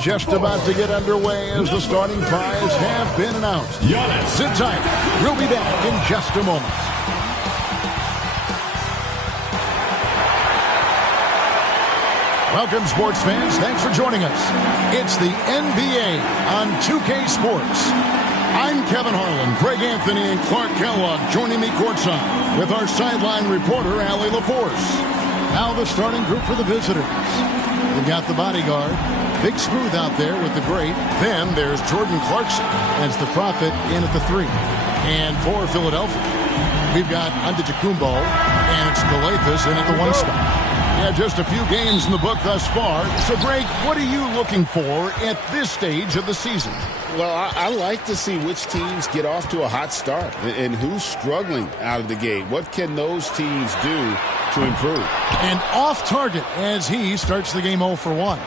just about to get underway as the starting fives have been announced. Sit tight. We'll be back in just a moment. Welcome, sports fans. Thanks for joining us. It's the NBA on 2K Sports. I'm Kevin Harlan, Craig Anthony, and Clark Kellogg joining me courtside with our sideline reporter, Allie LaForce. Now the starting group for the visitors. We've got the bodyguard, Big Smooth out there with the great. Then there's Jordan Clarkson as the prophet in at the 3. And for Philadelphia, we've got Antetokounmpo, and it's Galathis in at the 1 spot. Yeah, just a few games in the book thus far. So, Greg, what are you looking for at this stage of the season? Well, I like to see which teams get off to a hot start and who's struggling out of the gate. What can those teams do to improve? And off target as he starts the game 0 for 1.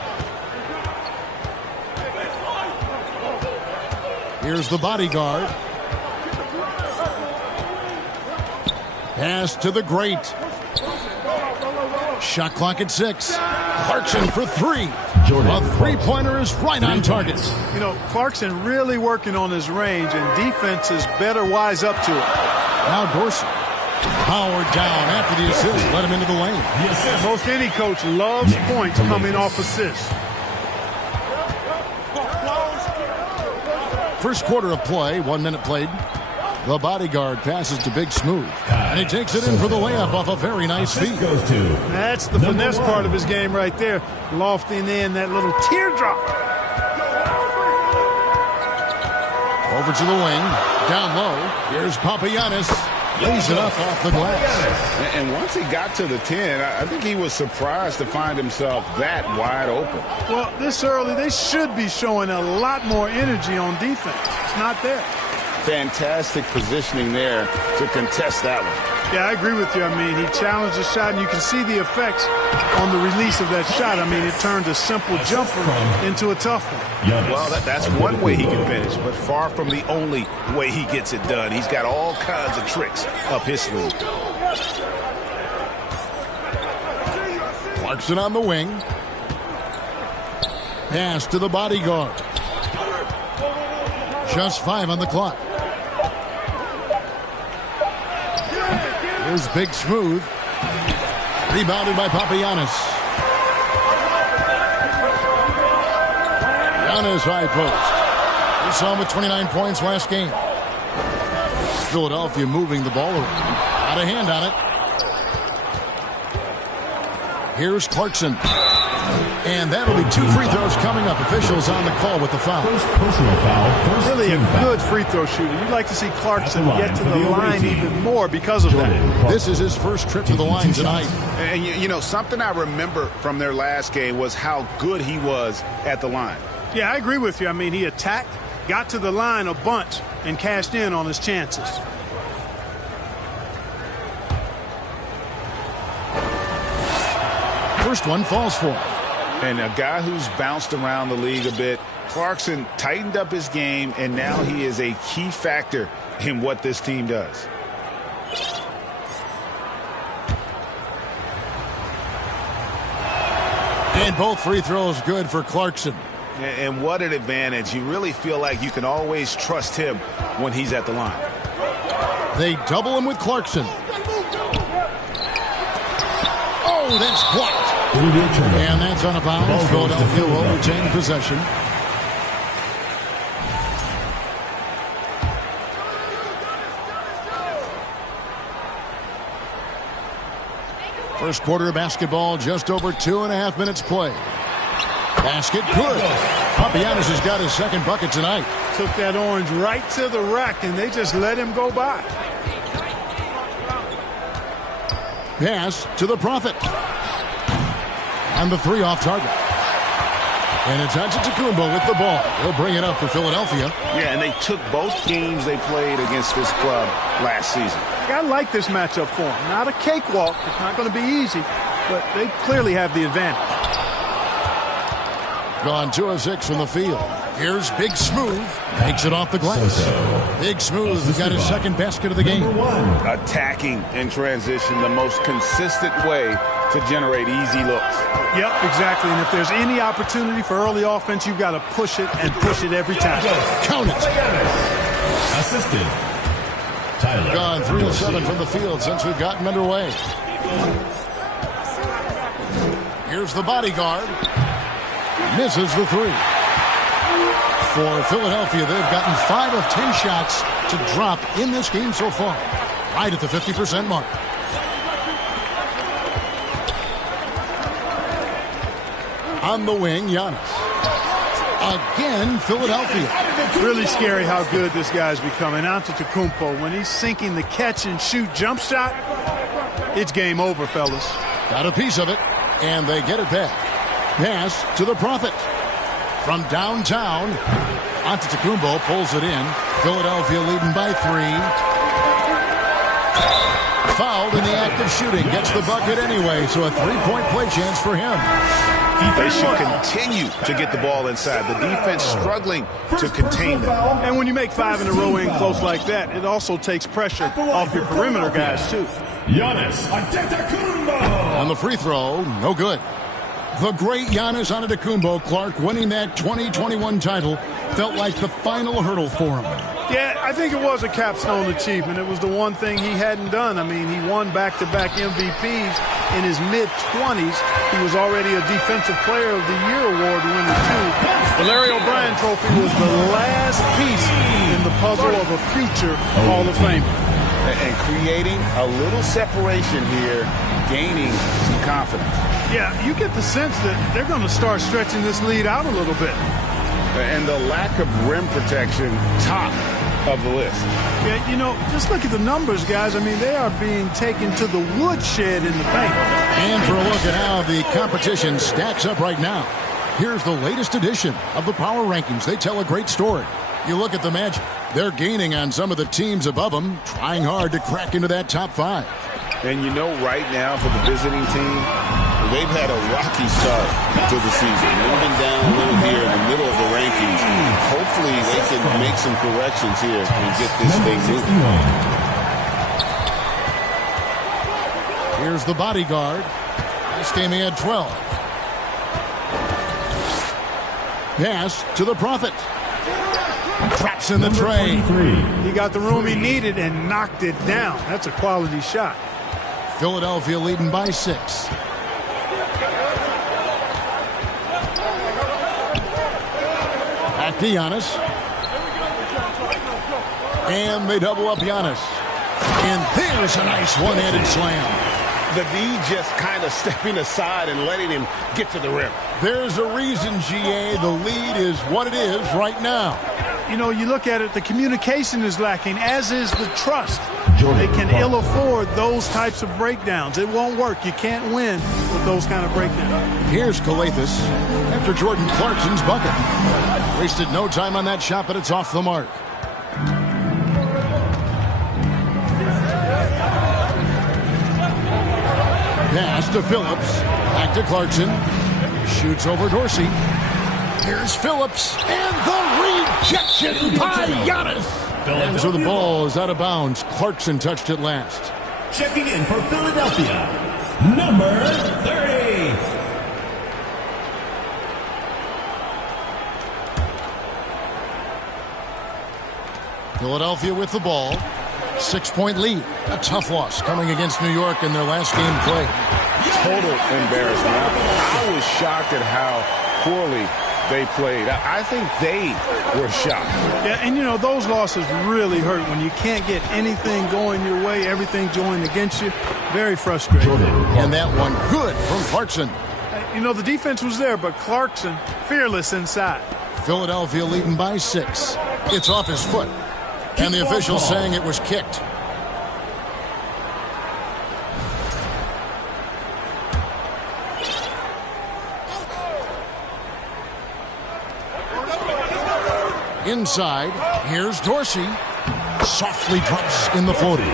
Here's the bodyguard. Pass to the great. Shot clock at 6. Clarkson for 3. A three-pointer is right on target. You know, Clarkson really working on his range, and defenses better wise up to it. Now Dorsey. Powered down after the assist. Let him into the lane. Most any coach loves points coming off assists. First quarter of play, 1 minute played. The bodyguard passes to Big Smooth. And he takes it in for the layup off a very nice feed. That's the finesse part of his game right there. Lofting in that little teardrop. Over to the wing. Down low. Here's Papagiannis. Lays it up off the glass. And once he got to the 10, I think he was surprised to find himself that wide open. Well, this early, they should be showing a lot more energy on defense. It's not there. Fantastic positioning there to contest that one. Yeah, I agree with you. I mean, he challenged the shot, and you can see the effects on the release of that shot. I mean, it turned a simple jumper into a tough one. Well, that's one way he can finish, but far from the only way he gets it done. He's got all kinds of tricks up his sleeve. Clarkson on the wing. Pass to the bodyguard. Just 5 on the clock. Here's Big Smooth. Rebounded by Papagiannis. Giannis high post. We saw him with 29 points last game. Philadelphia moving the ball around. Out of hand on it. Here's Clarkson. And that'll be 2 free throws coming up. Officials on the call with the foul. First personal foul. Really a good free throw shooter. You'd like to see Clarkson get to the line even more because of that. This is his first trip to the line tonight. And, you know, something I remember from their last game was how good he was at the line. Yeah, I agree with you. I mean, he attacked, got to the line a bunch, and cashed in on his chances. First one falls for him. And a guy who's bounced around the league a bit, Clarkson tightened up his game, and now he is a key factor in what this team does. And both free throws good for Clarkson. And what an advantage. You really feel like you can always trust him when he's at the line. They double him with Clarkson. Oh, that's blocked. And that's on a bounce. Philadelphia will retain possession. First quarter of basketball, just over 2.5 minutes play. Basket good. Papagiannis has got his second bucket tonight. Took that orange right to the rack, and they just let him go by. Pass to the Prophet. And the 3 off target. And it's Antetokounmpo with the ball. He'll bring it up for Philadelphia. Yeah, and they took both games they played against this club last season. I like this matchup for him. Not a cakewalk. It's not going to be easy, but they clearly have the advantage. Gone 2 of 6 from the field. Here's Big Smooth. Takes it off the glass. Big Smooth has got his second basket of the game. Attacking in transition, the most consistent way to generate easy looks. Yep, exactly. And if there's any opportunity for early offense, you've got to push it and push it every time. Count it. Assisted. Tyler. Gone 3 of 7 from the field since we've gotten underway. Here's the bodyguard. Misses the 3. For Philadelphia, they've gotten 5 of 10 shots to drop in this game so far. Right at the 50% mark. On the wing, Giannis. Again, Philadelphia. Really scary how good this guy's becoming. Antetokounmpo, when he's sinking the catch-and-shoot jump shot, it's game over, fellas. Got a piece of it, and they get it back. Pass to the Prophet. From downtown, Antetokounmpo pulls it in. Philadelphia leading by 3. Fouled in the act of shooting. Gets the bucket anyway, so a 3-point play chance for him. They should continue to get the ball inside. The defense struggling to contain them. And when you make 5 in a row in close like that, it also takes pressure off your perimeter guys, too. Giannis Antetokounmpo. On the free throw, no good. The great Giannis Antetokounmpo, Clark, winning that 2021 title felt like the final hurdle for him. Yeah, I think it was a capstone achievement. It was the one thing he hadn't done. I mean, he won back-to-back MVPs in his mid-20s. He was already a Defensive Player of the Year award winner, too. The Larry O'Brien Trophy was the last piece in the puzzle of a future Hall of Famer. And creating a little separation here, gaining some confidence. Yeah, you get the sense that they're going to start stretching this lead out a little bit. And the lack of rim protection, top of the list. Yeah, you know, just look at the numbers, guys. I mean, they are being taken to the woodshed in the paint. And for a look at how the competition stacks up right now, here's the latest edition of the Power Rankings. They tell a great story. You look at the Magic. They're gaining on some of the teams above them, trying hard to crack into that top 5. And you know right now for the visiting team, they've had a rocky start to the season. Moving down a little here in the middle of the rankings. Hopefully they can make some corrections here and get this thing moving. Here's the bodyguard. This game he had 12. Pass to the Prophet. Traps in the tray. He got the room he needed and knocked it down. That's a quality shot. Philadelphia leading by 6. Back to Giannis. And they double up Giannis. And there's a nice one-handed slam. The D just kind of stepping aside and letting him get to the rim. There's a reason, GA, the lead is what it is right now. You know, you look at it, the communication is lacking, as is the trust. They can ill afford those types of breakdowns. It won't work. You can't win with those kind of breakdowns. Here's Calathes after Jordan Clarkson's bucket. Wasted no time on that shot, but it's off the mark. Pass to Phillips. Back to Clarkson. Shoots over Dorsey. Here's Phillips. And the rejection by Giannis. And so the ball is out of bounds. Clarkson touched it last. Checking in for Philadelphia, number 30. Philadelphia with the ball. 6-point lead. A tough loss coming against New York in their last game played. Total embarrassment. I was shocked at how poorly they played. I think they were shocked. Yeah, and you know, those losses really hurt when you can't get anything going your way, everything's going against you. Very frustrating. And that one good from Clarkson. You know, the defense was there, but Clarkson fearless inside. Philadelphia leading by 6. It's off his foot. And the official saying it was kicked. Inside, here's Dorsey. Softly drops in the floater.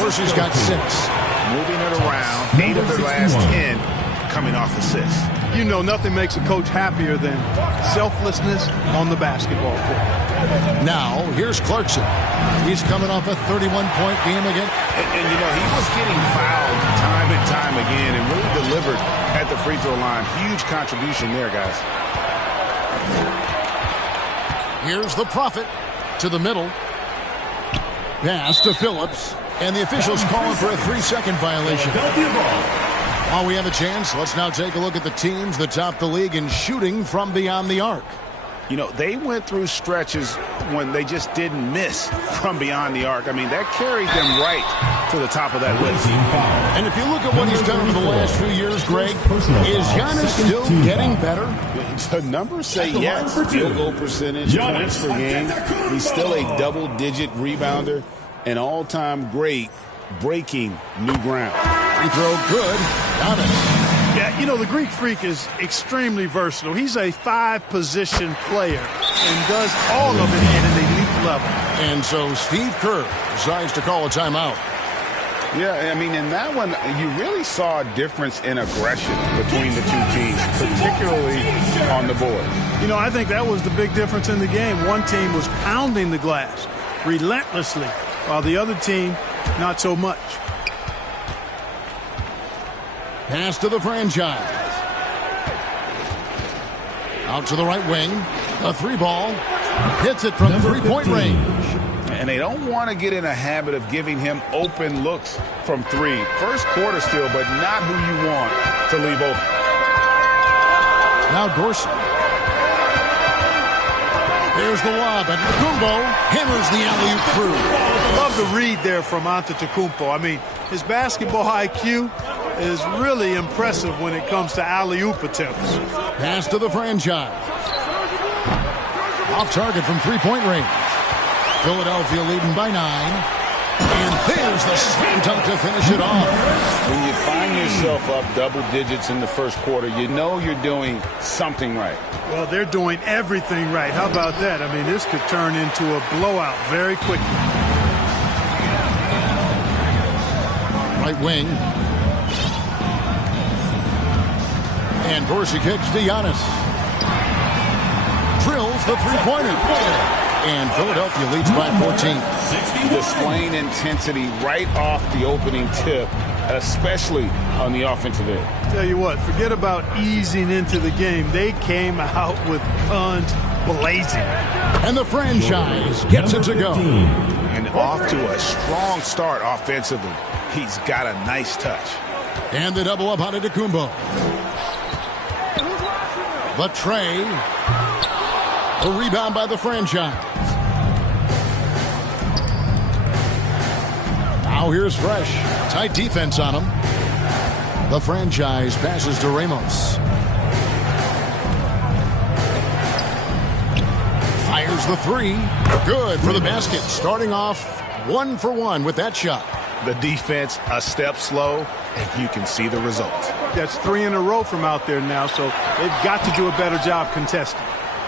Dorsey's got 6. Moving it around, 8 of their last 10 coming off assists. you know, nothing makes a coach happier than selflessness on the basketball court. Now, here's Clarkson. He's coming off a 31-point game again. And, you know, he was getting fouled time and time again and really delivered at the free throw line. Huge contribution there, guys. Here's the Prophet to the middle. Pass to Phillips. And the officials calling for a 3-second violation. While we have a chance, let's now take a look at the teams that top the league in shooting from beyond the arc. You know, they went through stretches when they just didn't miss from beyond the arc. I mean, that carried them right to the top of that list. And if you look at what he's done over the last few years, Greg, is Giannis still getting better? The numbers say yes. Field goal percentage, points per game. He's still a double-digit rebounder, an all-time great, breaking new ground. Free throw good. Giannis. Yeah, you know, the Greek Freak is extremely versatile. He's a 5-position player and does all of it at an elite level. And so Steve Kerr decides to call a timeout. Yeah, I mean, in that one, you really saw a difference in aggression between the two teams, particularly on the board. You know, I think that was the big difference in the game. One team was pounding the glass relentlessly, while the other team, not so much. Pass to the franchise. Out to the right wing. A 3-ball. Hits it from 3-point range. And they don't want to get in a habit of giving him open looks from 3. First quarter still, but not who you want to leave open. Now Dorsey. There's the lob, and Kumbo hammers the alley-oop through. Love the read there from Antetokounmpo. I mean, his basketball IQ is really impressive when it comes to alley-oop attempts. Pass to the franchise. Off target from 3-point range. Philadelphia leading by 9. And there's the slam dunk to finish it off. When you find yourself up double digits in the first quarter, you know you're doing something right. Well, they're doing everything right. How about that? I mean, this could turn into a blowout very quickly. Right wing. And Dorsey kicks to Giannis. Drills the 3-pointer. And Philadelphia leads by 14. Displaying intensity right off the opening tip, especially on the offensive end. Tell you what, forget about easing into the game. They came out with guns blazing. And the franchise gets it to go. And off to a strong start offensively. He's got a nice touch. And the double up on Antetokounmpo. The tray. A rebound by the franchise. Now here's Fresh. Tight defense on him. The franchise passes to Ramos. Fires the 3. Good for the basket. Starting off 1 for 1 with that shot. The defense a step slow, and you can see the result. That's 3 in a row from out there now, so they've got to do a better job contesting.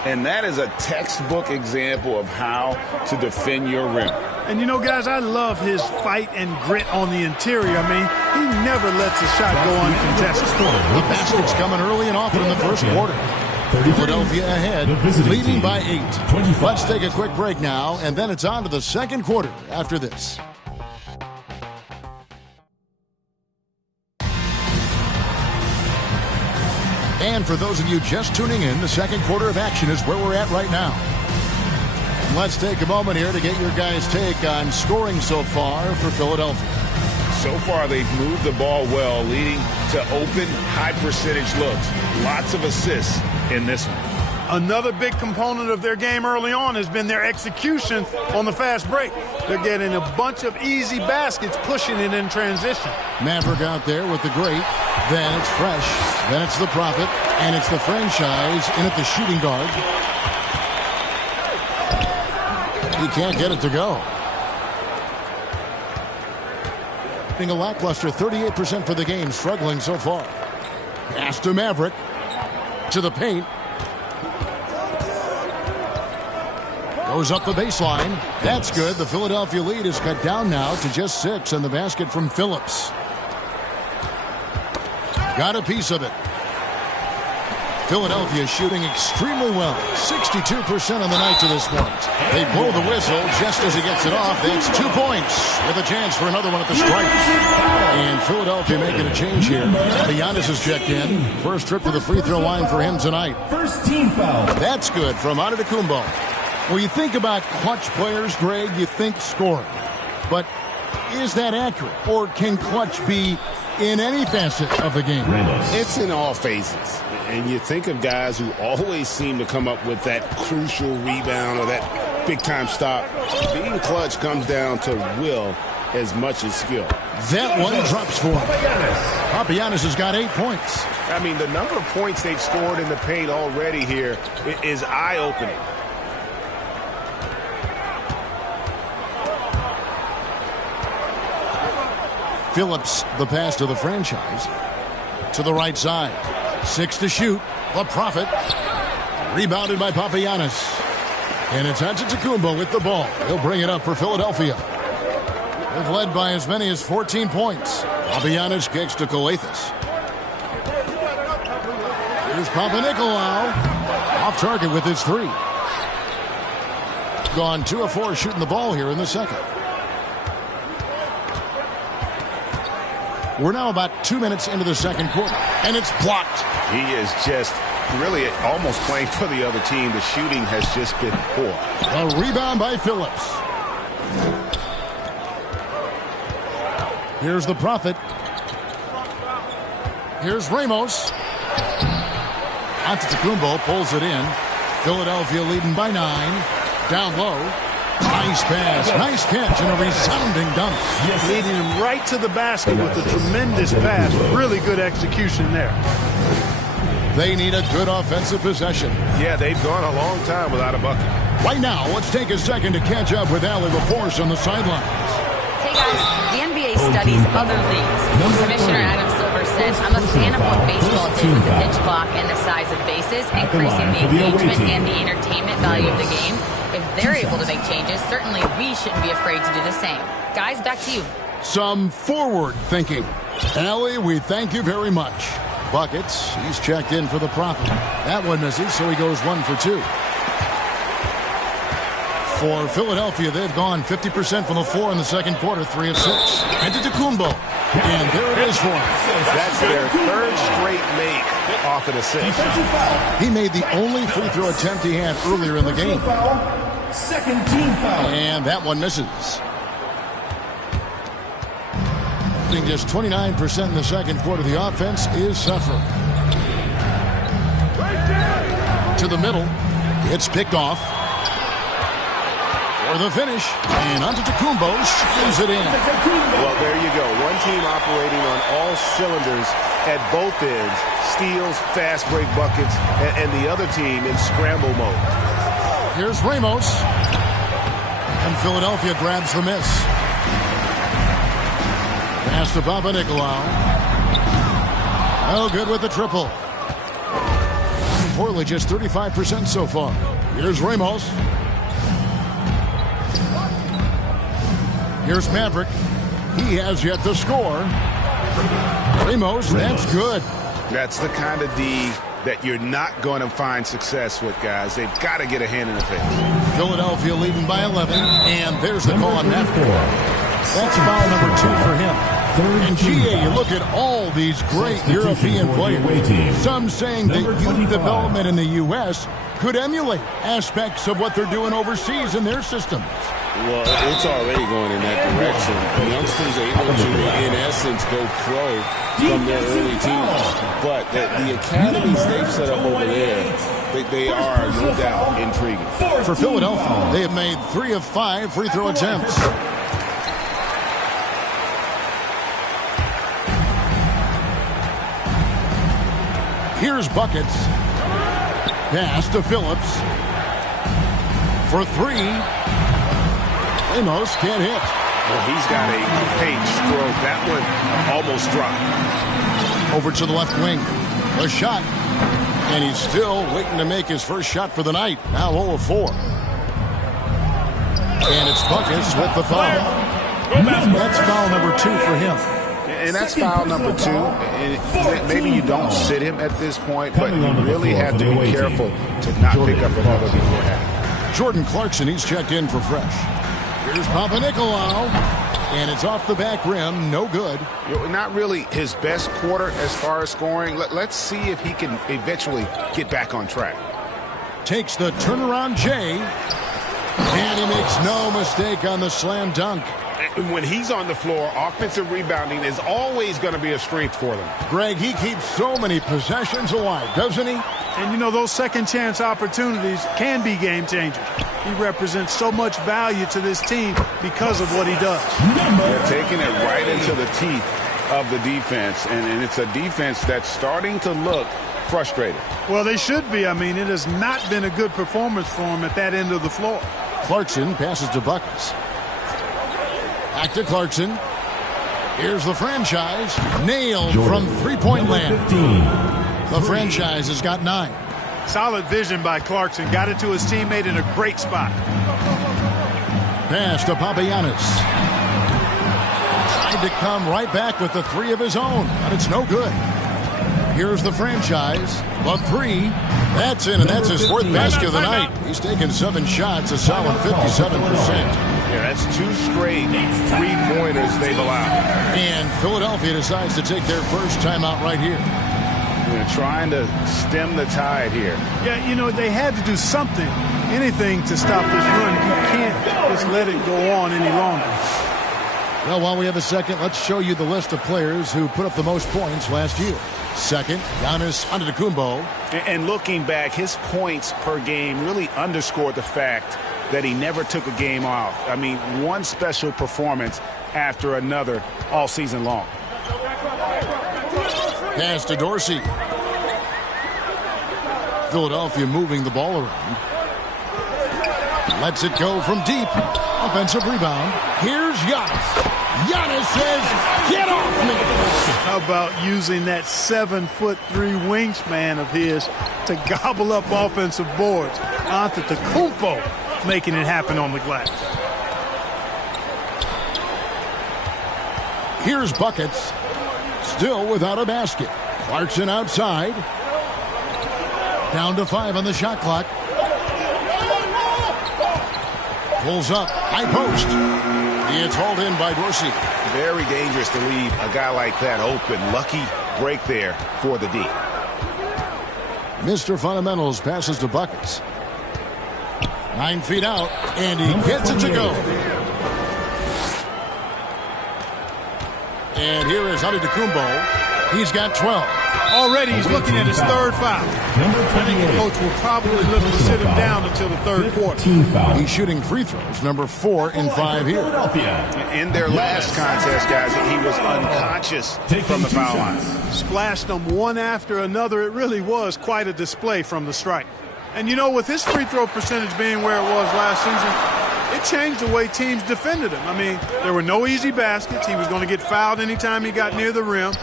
And that is a textbook example of how to defend your rim. And, you know, guys, I love his fight and grit on the interior. I mean, he never lets a shot go uncontested. The basket's coming early and often in the first quarter. Philadelphia ahead, leading by 8. Let's take a quick break now, and then it's on to the second quarter after this. And for those of you just tuning in, the second quarter of action is where we're at right now. And let's take a moment here to get your guys' take on scoring so far for Philadelphia. So far, they've moved the ball well, leading to open, high-percentage looks. Lots of assists in this one. Another big component of their game early on has been their execution on the fast break. They're getting a bunch of easy baskets, pushing it in transition. Maverick out there with the great. Then it's Fresh. Then it's the Prophet. And it's the franchise in at the shooting guard. He can't get it to go. Being a lackluster 38% for the game, struggling so far. Pass to Maverick. To the paint. Goes up the baseline. That's good. The Philadelphia lead is cut down now to just 6, and the basket from Phillips. Got a piece of it. Philadelphia shooting extremely well. 62% on the night to this point. They blow the whistle just as he gets it off. That's 2 points with a chance for another one at the stripe. And Philadelphia making a change here. Giannis has checked in. First trip to the free throw line for him tonight. First team foul. That's good from Antetokounmpo. When you think about clutch players, Greg, you think scoring. But is that accurate? Or can clutch be in any facet of the game? It's in all phases. And you think of guys who always seem to come up with that crucial rebound or that big-time stop. Being clutch comes down to will as much as skill. That one drops for him. Papagiannis has got 8 points. I mean, the number of points they've scored in the paint already here is eye-opening. Phillips, the pass to the franchise. To the right side. 6 to shoot. The Prophet. Rebounded by Papagiannis. And it's Antetokounmpo with the ball. He'll bring it up for Philadelphia. They've led by as many as 14 points. Papagiannis kicks to Calathes. Here's Papanikolaou. Off target with his 3. Gone 2 of 4 shooting the ball here in the second. We're now about 2 minutes into the second quarter, and it's blocked. He is just really almost playing for the other team. The shooting has just been poor. A rebound by Phillips. Here's the Prophet. Here's Ramos. Antetokounmpo pulls it in. Philadelphia leading by 9. Down low. Nice pass, nice catch, and a resounding dunk. Leading him right to the basket with a tremendous pass. Really good execution there. They need a good offensive possession. Yeah, they've gone a long time without a bucket. Right now, let's take a second to catch up with Allie LaForce on the sidelines. Hey guys, the NBA studies other leagues. Commissioner Adam Silver said, I'm a fan of what baseball did with the pitch clock and the size of bases, increasing the engagement and the entertainment value of the game. If they're able to make changes, certainly we shouldn't be afraid to do the same. Guys, back to you. Some forward thinking. Allie, we thank you very much. Buckets, he's checked in for the Prophet. That one misses, so he goes 1 for 2. For Philadelphia, they've gone 50% from the floor in the second quarter, 3 of 6. Antetokounmpo, and there it is for him. That's their third straight make off an assist. He made the only free throw attempt he had earlier in the game. Second team foul. And that one misses. Shooting just 29% in the second quarter. The offense is suffering. To the middle. It's picked off. For the finish. And Antetokounmpo shoots it in. Well, there you go. One team operating on all cylinders at both ends. Steals, fast break buckets, and the other team in scramble mode. Here's Ramos. And Philadelphia grabs the miss. Pass to Papanikolaou. Oh, good with the triple. Portland just 35% so far. Here's Ramos. Here's Maverick. He has yet to score. Ramos, that's good. That's the kind of D that you're not going to find success with, guys. They've got to get a hand in the face. Philadelphia leading by 11, and there's the call on that. That's foul number 2 for him. And GA, you look at all these great European players. Some saying that youth development in the U.S. could emulate aspects of what they're doing overseas in their systems. Well, it's already going in that direction. The youngsters are able to, in essence, go pro from their early teams. But the academies they've set up over there, they are, no doubt, intriguing. For Philadelphia, they have made 3 of 5 free throw attempts. Here's buckets. Pass to Phillips. For 3. Ramos can't hit. Well, he's got a paint stroke. That one almost dropped. Over to the left wing. A shot. And he's still waiting to make his first shot for the night. Now 0 of 4. And it's buckets with the foul. That's foul number 2 for him. And that's foul number 2. And maybe you don't sit him at this point, but you really have to be careful to not pick up another before half. Jordan Clarkson, he's checked in for fresh. Here's Papanikolaou, and it's off the back rim, no good. Not really his best quarter as far as scoring. Let's see if he can eventually get back on track. Takes the turnaround Jay, and he makes no mistake on the slam dunk. When he's on the floor, offensive rebounding is always going to be a strength for them. Greg, he keeps so many possessions alive, doesn't he? And, you know, those second-chance opportunities can be game-changers. He represents so much value to this team because of what he does. They're taking it right into the teeth of the defense, and it's a defense that's starting to look frustrated. Well, they should be. I mean, it has not been a good performance for him at that end of the floor. Clarkson passes to Buckets. Back to Clarkson. Here's the franchise. Nailed from three-point land. The franchise has got 9. Solid vision by Clarkson. Got it to his teammate in a great spot. Pass to Papagiannis. Tried to come right back with the 3 of his own, but it's no good. Here's the franchise. The 3. That's in, and that's his 4th basket of the night. He's taken 7 shots, a solid 57%. Yeah, that's 2 straight 3-pointers they've allowed. And Philadelphia decides to take their first timeout right here. They're trying to stem the tide here. Yeah, you know, they had to do something, anything to stop this run. You can't just let it go on any longer. Well, while we have a second, let's show you the list of players who put up the most points last year. Second, Giannis Antetokounmpo. And looking back, his points per game really underscored the fact that he never took a game off. I mean, one special performance after another all season long. Pass to Dorsey. Philadelphia moving the ball around. Lets it go from deep. Offensive rebound. Here's Giannis. Giannis says, get off me. How about using that 7'3" wingspan of his to gobble up offensive boards? Antetokounmpo making it happen on the glass. Here's Buckets. Still without a basket. Clarkson outside. Down to 5 on the shot clock. Pulls up. High post. It's hauled in by Dorsey. Very dangerous to leave a guy like that open. Lucky break there for the D. Mr. Fundamentals passes to Buckets. 9 feet out, and he gets it to go. And here is Antetokounmpo. He's got 12. Already he's looking at his 3rd foul. I think the coach will probably look to sit him down until the 3rd quarter. He's shooting free throws, number 4 and 5 here. In their last contest, guys, he was unconscious from the foul line. Splashed them one after another. It really was quite a display from the strike. And, you know, with his free throw percentage being where it was last season, it changed the way teams defended him. I mean, there were no easy baskets. He was going to get fouled anytime he got near the rim.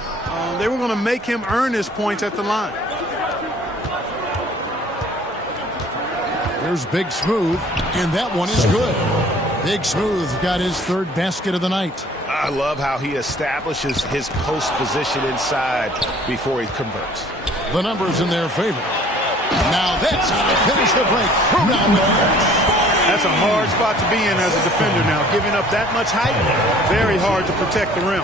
They were going to make him earn his points at the line. Here's Big Smooth, and that one is good. Big Smooth got his 3rd basket of the night. I love how he establishes his post position inside before he converts. The numbers in their favor. Now that's how they finish the break. Throw down with it. That's a hard spot to be in as a defender now. Giving up that much height, very hard to protect the rim.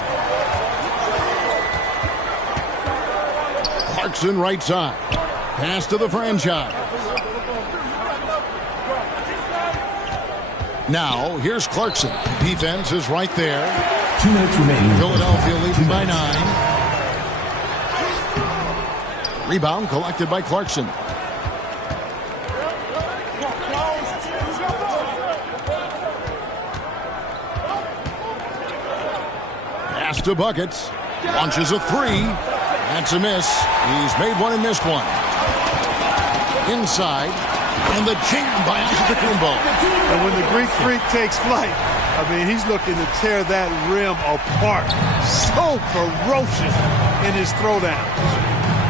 Clarkson right side. Pass to the franchise. Now, here's Clarkson. Defense is right there. 2 minutes remaining. Philadelphia leading by 9. Rebound collected by Clarkson. Pass to Buckets. Launches a 3. That's a miss. He's made one and missed one. Inside. And the jam by Antetokounmpo. And when the Greek Freak takes flight, I mean, he's looking to tear that rim apart. So ferocious in his throwdown.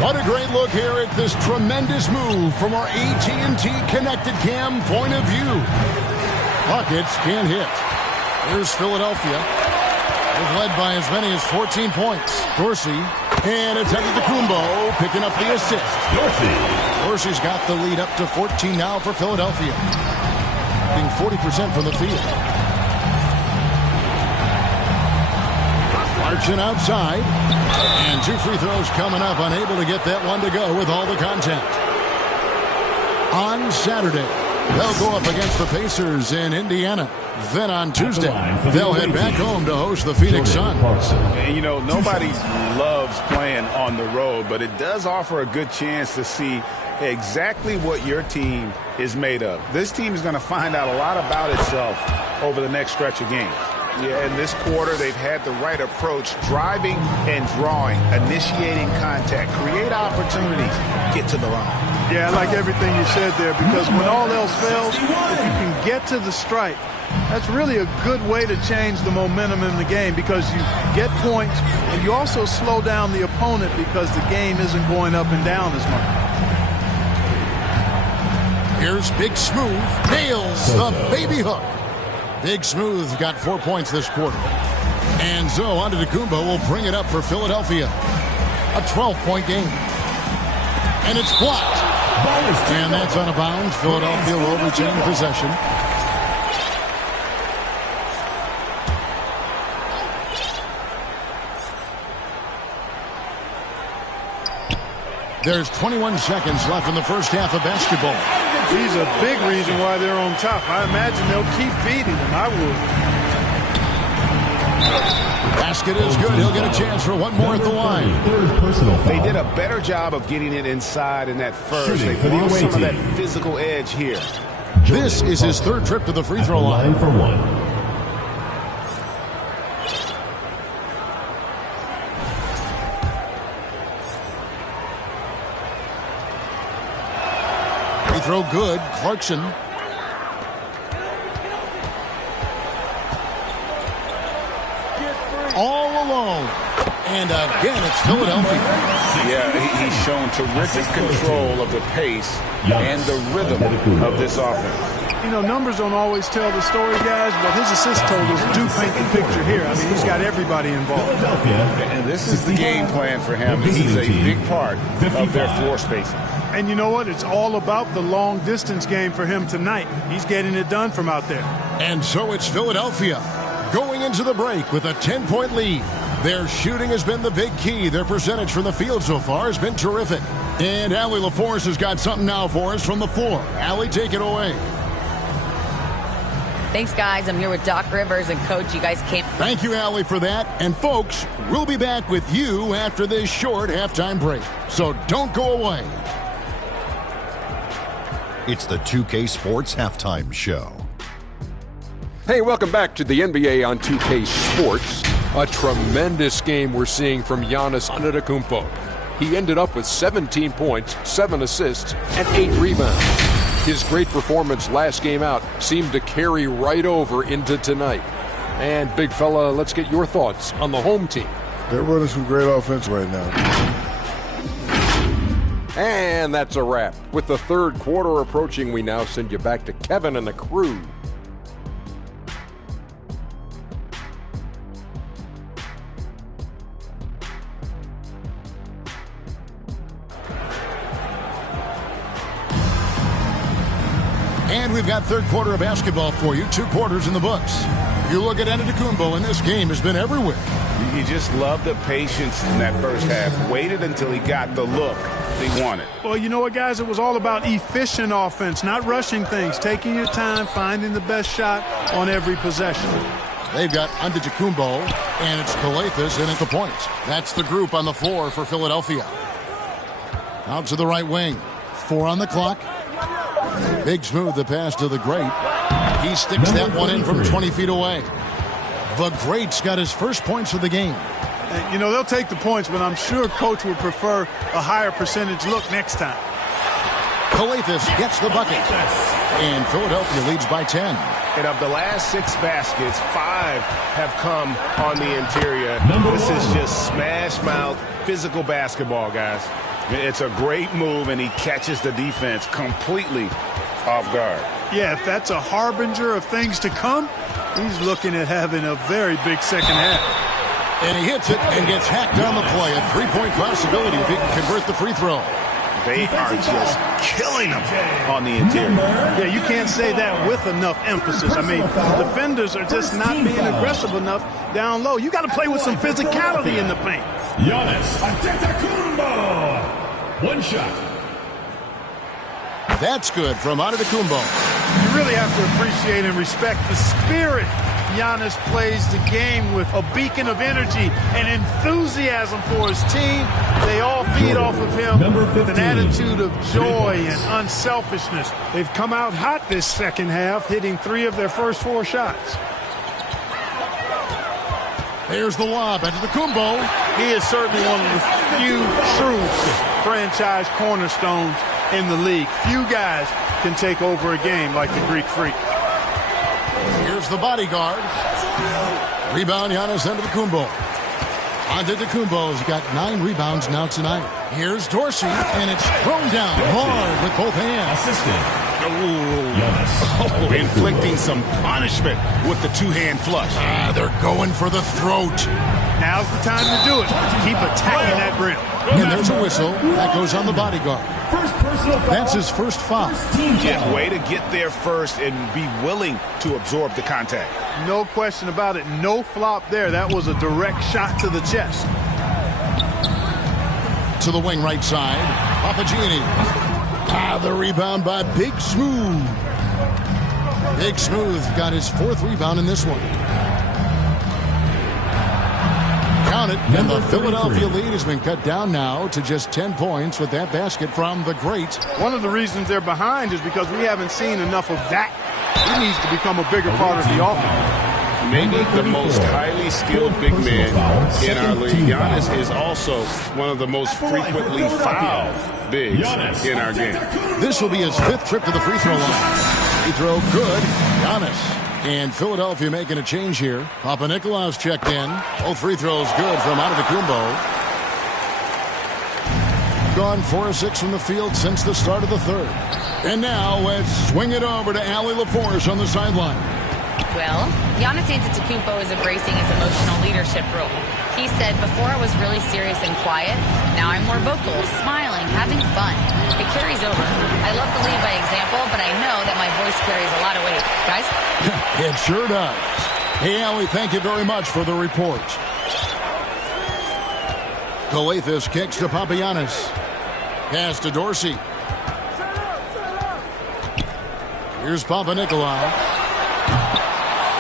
What a great look here at this tremendous move from our AT&T Connected Cam point of view. Buckets can't hit. Here's Philadelphia. They've led by as many as 14 points. Dorsey, and it's Antetokounmpo picking up the assist. Dorsey's got the lead up to 14 now for Philadelphia. Being 40% from the field. Marching outside. And 2 free throws coming up. Unable to get that one to go with all the contact. On Saturday, they'll go up against the Pacers in Indiana. Then on Tuesday, they'll head back home to host the Phoenix Suns. And, you know, nobody loves playing on the road, but it does offer a good chance to see exactly what your team is made of. This team is going to find out a lot about itself over the next stretch of games. Yeah, in this quarter, they've had the right approach, driving and drawing, initiating contact, create opportunities, get to the line. Yeah, I like everything you said there, because when all else fails, if you can get to the stripe, that's really a good way to change the momentum in the game, because you get points and you also slow down the opponent because the game isn't going up and down as much. Here's Big Smooth, nails the baby hook. Big Smooth got 4 points this quarter. And so Antetokounmpo will bring it up for Philadelphia. A 12-point game. And it's blocked. And that's out of bounds. Philadelphia will retain possession. There's 21 seconds left in the first half of basketball. He's a big reason why they're on top. I imagine they'll keep feeding him. I would. Basket is good. He'll get a chance for one more at the line. They did a better job of getting it inside in that first. They lost some of that physical edge here. This is his third trip to the free throw line. For one. Free throw good. Clarkson. All alone. And again, it's Philadelphia. Yeah, he's shown terrific control of the pace and the rhythm of this offense. You know, numbers don't always tell the story, guys, but his assist totals do paint the picture here. I mean, he's got everybody involved. And this is the game plan for him. He's a big part of their floor spacing. And you know what? It's all about the long-distance game for him tonight. He's getting it done from out there. And so it's Philadelphia going into the break with a 10-point lead. Their shooting has been the big key. Their percentage from the field so far has been terrific. And Allie LaForce has got something now for us from the floor. Allie, take it away. Thanks, guys. I'm here with Doc Rivers and Coach. You guys came. Thank you, Allie, for that. And, folks, we'll be back with you after this short halftime break. So don't go away. It's the 2K Sports Halftime Show. Hey, welcome back to the NBA on 2K Sports. A tremendous game we're seeing from Giannis Antetokounmpo. He ended up with 17 points, 7 assists, and 8 rebounds. His great performance last game out seemed to carry right over into tonight. And, big fella, let's get your thoughts on the home team. They're running some great offense right now. And that's a wrap. With the third quarter approaching, we now send you back to Kevin and the crew. And we've got third quarter of basketball for you. 2 quarters in the books. You look at Antetokounmpo, and this game has been everywhere. You just love the patience in that first half. Waited until he got the look he wanted. Well, you know what, guys? It was all about efficient offense, not rushing things, taking your time, finding the best shot on every possession. They've got Antetokounmpo, and it's Gilas in at the point. That's the group on the floor for Philadelphia. Out to the right wing. 4 on the clock. Big Smooth, the pass to the Great. He sticks that one in from 20 feet away. The Great's got his first points of the game. You know, they'll take the points, but I'm sure Coach would prefer a higher percentage look next time. Gilas gets the bucket. And Philadelphia leads by 10. And of the last 6 baskets, 5 have come on the interior. This is just smash mouth, physical basketball, guys. It's a great move, and he catches the defense completely off guard. Yeah, if that's a harbinger of things to come, He's looking at having a very big second half. And he hits it and gets hacked on the play. A three-point possibility if he can convert the free throw. They are just killing him on the interior. Yeah, you can't say that with enough emphasis. I mean, defenders are just not being aggressive enough down low. You got to play with some physicality in the paint. Gilas Antetokounmpo. One shot. That's good from Antetokounmpo. You really have to appreciate and respect the spirit Giannis plays the game with, a beacon of energy and enthusiasm for his team. They all feed off of him with an attitude of joy and unselfishness. They've come out hot this second half, hitting 3 of their first 4 shots. There's the lob into the Antetokounmpo. He is certainly one of the few true franchise cornerstones in the league. Few guys can take over a game like the Greek Freak. Here's the bodyguard. Rebound, Giannis Antetokounmpo. Antetokounmpo's got 9 rebounds now tonight. Here's Dorsey, and it's thrown down hard with both hands. Inflicting some punishment with the two-hand flush. They're going for the throat. Now's the time to do it. Keep attacking that rim. And there's a whistle. That goes on the bodyguard. That's his first foul. Yeah, way to get there first and be willing to absorb the contact. No question about it. No flop there. That was a direct shot to the chest. To the wing right side. Papagini. The rebound by Big Smooth. Big Smooth got his 4th rebound in this one. Count it, and the Philadelphia lead has been cut down now to just 10 points with that basket from the great. One of the reasons they're behind is because we haven't seen enough of that. He needs to become a bigger part of the offense. Maybe the most highly skilled big man in our league. Giannis is also one of the most frequently fouled bigs in our game. This will be his 5th trip to the free throw line. Free throw good. Giannis. And Philadelphia making a change here. Papanikolaou's checked in. Both free throws good from Antetokounmpo. Gone 4 of 6 from the field since the start of the 3rd. And now let's swing it over to Allie LaForce on the sideline. Well, Giannis Antetokounmpo is embracing his emotional leadership role. He said, before I was really serious and quiet, now I'm more vocal, smiling, having fun. It carries over. I love to lead by example, but I know that my voice carries a lot of weight. Guys? It sure does. Hey, Allie, thank you very much for the report. Calathes kicks to Papagiannis. Pass to Dorsey. Here's Papanikolaou.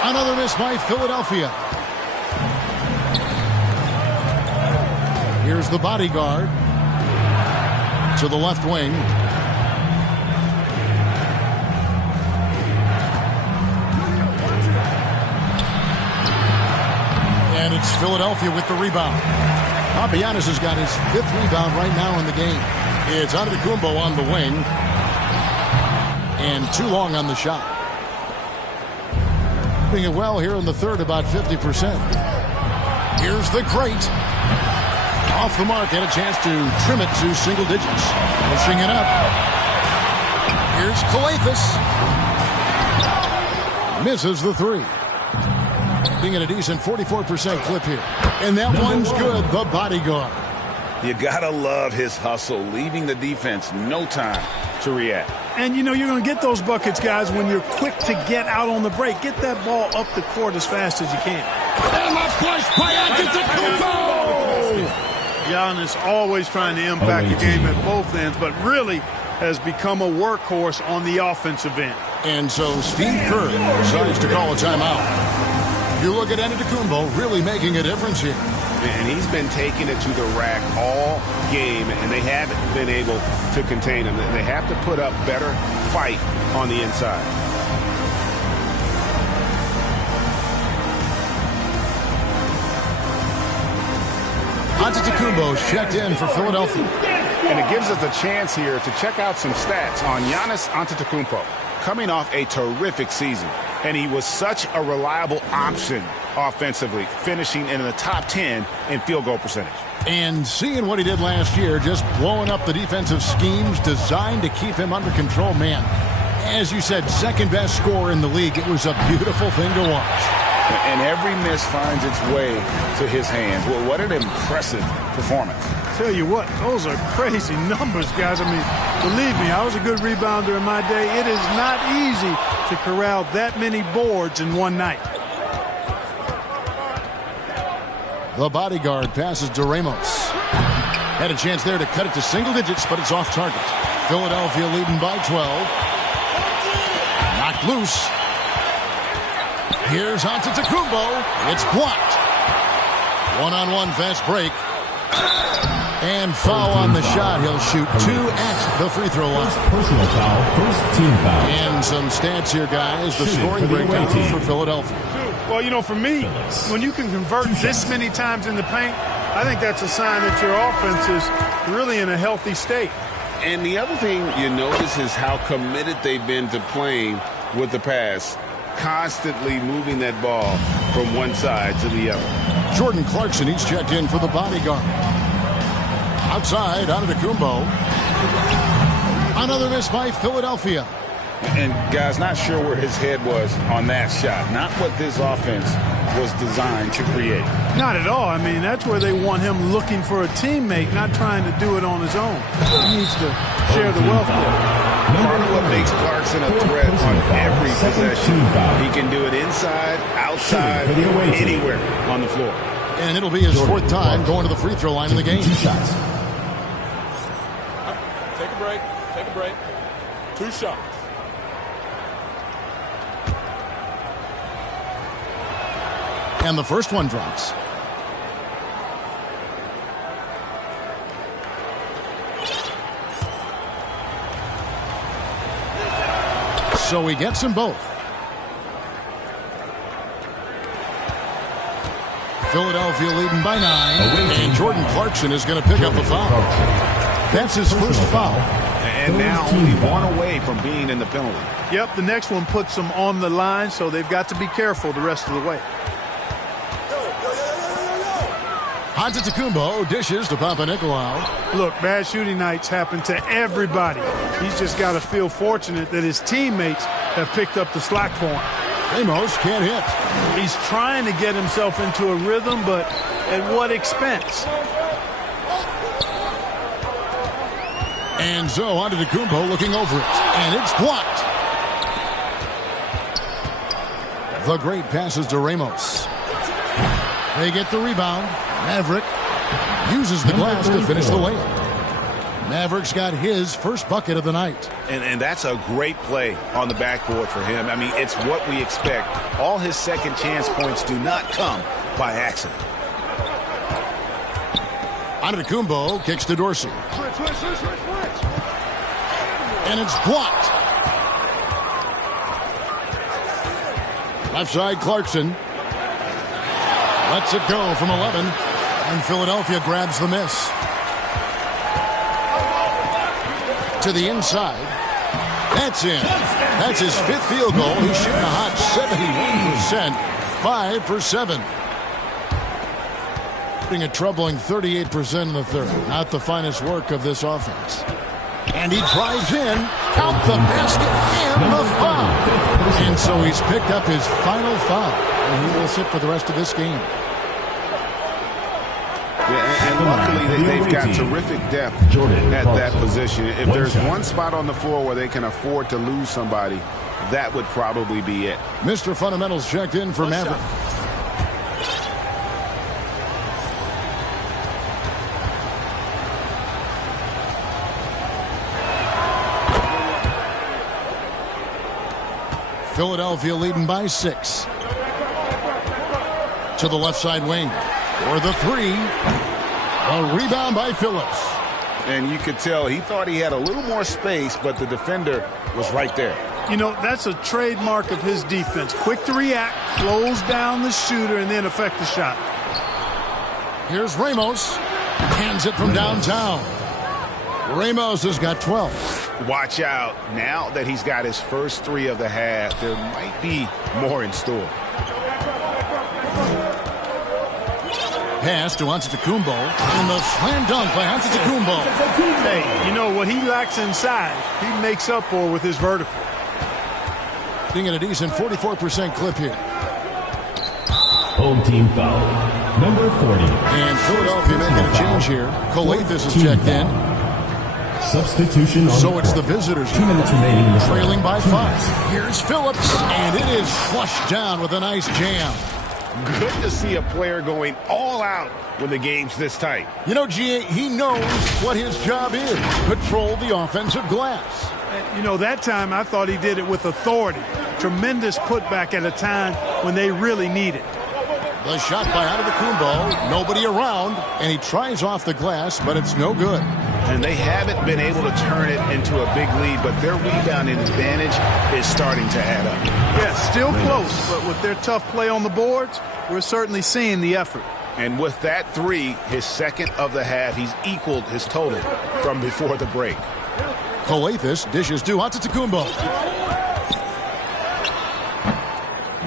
Another miss by Philadelphia. Here's the bodyguard to the left wing. And it's Philadelphia with the rebound. Papagiannis has got his 5th rebound right now in the game. It's Antetokounmpo on the wing. And too long on the shot. Doing it well here in the 3rd, about 50%. Here's the great. Off the mark, had a chance to trim it to single digits. Pushing it up. Here's Calathes. Misses the 3. Being at a decent 44% clip here. And that one's good, the bodyguard. You gotta love his hustle, leaving the defense no time to react. And you know you're going to get those buckets, guys, when you're quick to get out on the break. Get that ball up the court as fast as you can. And a flush by Antetokounmpo! Giannis always trying to impact the game at both ends, but really has become a workhorse on the offensive end. And so Steve Kerr decides to call a timeout. You look at Antetokounmpo really making a difference here. And he's been taking it to the rack all game, and they haven't been able to contain him. They have to put up better fight on the inside. Antetokounmpo's checked in for Philadelphia. And it gives us a chance here to check out some stats on Giannis Antetokounmpo. Coming off a terrific season, and he was such a reliable option offensively, finishing in the top 10 in field goal percentage. And seeing what he did last year, just blowing up the defensive schemes designed to keep him under control, man, As you said, second best scorer in the league. It was a beautiful thing to watch. And every miss finds its way to his hands. Well, what an impressive performance. Tell you what, those are crazy numbers, guys. I mean, believe me, I was a good rebounder in my day. It is not easy to corral that many boards in one night. The bodyguard passes to Ramos. Had a chance there to cut it to single digits, but it's off target. Philadelphia leading by 12. Knocked loose. Here's Antetokounmpo. It's blocked. One-on-one fast break. And foul on the shot. He'll shoot 2 at the free throw line. Personal foul, first team foul. And some stats here, guys. The scoring breakdown for Philadelphia. Well, you know, for me, when you can convert this many times in the paint, I think that's a sign that your offense is really in a healthy state. And the other thing you notice is how committed they've been to playing with the pass, constantly moving that ball from one side to the other. Jordan Clarkson, he's checked in for the bodyguard. Outside, Antetokounmpo. Another miss by Philadelphia. And, guys, not sure where his head was on that shot. Not what this offense was designed to create. Not at all. I mean, that's where they want him looking for a teammate, not trying to do it on his own. He needs to share the wealth there. Part of what makes Clarkson a threat on every possession. He can do it inside, outside, anywhere on the floor. And it'll be his 4th time going to the free throw line in the game. 2 shots. Take a break. Take a break. 2 shots. And the first one drops. So he gets them both. Philadelphia leading by 9. And Jordan Clarkson is going to pick up the foul. That's his first foul. And now only 1 away from being in the penalty. Yep, the next one puts them on the line, so they've got to be careful the rest of the way. Antetokounmpo dishes to Papanikolaou. Look, bad shooting nights happen to everybody. He's just got to feel fortunate that his teammates have picked up the slack for him. Ramos can't hit. He's trying to get himself into a rhythm, but at what expense? And so Antetokounmpo looking over it. And it's blocked. The great passes to Ramos. They get the rebound. Maverick uses the glass to finish the layup. Maverick's got his first bucket of the night. And that's a great play on the backboard for him. I mean, it's what we expect. All his second chance points do not come by accident. Antetokounmpo kicks to Dorsey. And it's blocked. Left side, Clarkson. Lets it go from 11. And Philadelphia grabs the miss. To the inside. That's in. That's his 5th field goal. He's shooting a hot 71%. 5 for 7. Putting a troubling 38% in the 3rd. Not the finest work of this offense. And he drives in. Count the basket and the foul. And so he's picked up his final foul. And he will sit for the rest of this game. Yeah, and luckily they've got terrific depth at that position. If there's one spot on the floor where they can afford to lose somebody, that would probably be it. Mr. Fundamentals checked in for Maverick. Philadelphia leading by 6. To the left side wing. For the 3. A rebound by Phillips. And you could tell he thought he had a little more space, but the defender was right there. You know, that's a trademark of his defense. Quick to react, close down the shooter, and then affect the shot. Here's Ramos. Hands it from downtown. Ramos has got 12. Watch out. Now that he's got his first 3 of the half, there might be more in store. Pass to Antetokounmpo. And the slam dunk by Antetokounmpo. Hey, you know what he lacks inside, he makes up for with his vertical. Being at a decent 44% clip here. Home team foul. Number 40. And Philadelphia making a change here. Calathis is checked in. Substitution on So it's the visitors. 2 minutes remaining in the trailing by 5. Here's Phillips, and it is flushed down with a nice jam. Good to see a player going all out when the game's this tight. You know, G.A., he knows what his job is. Control the offensive glass. You know, that time I thought he did it with authority. Tremendous putback at a time when they really need it. The shot by Antetokounmpo, nobody around, and he tries off the glass, but it's no good. And they haven't been able to turn it into a big lead, but their rebounding advantage is starting to add up. Yeah, still close, but with their tough play on the boards, we're certainly seeing the effort. And with that 3, his second of the half, he's equaled his total from before the break. Calathis dishes to Antetokounmpo.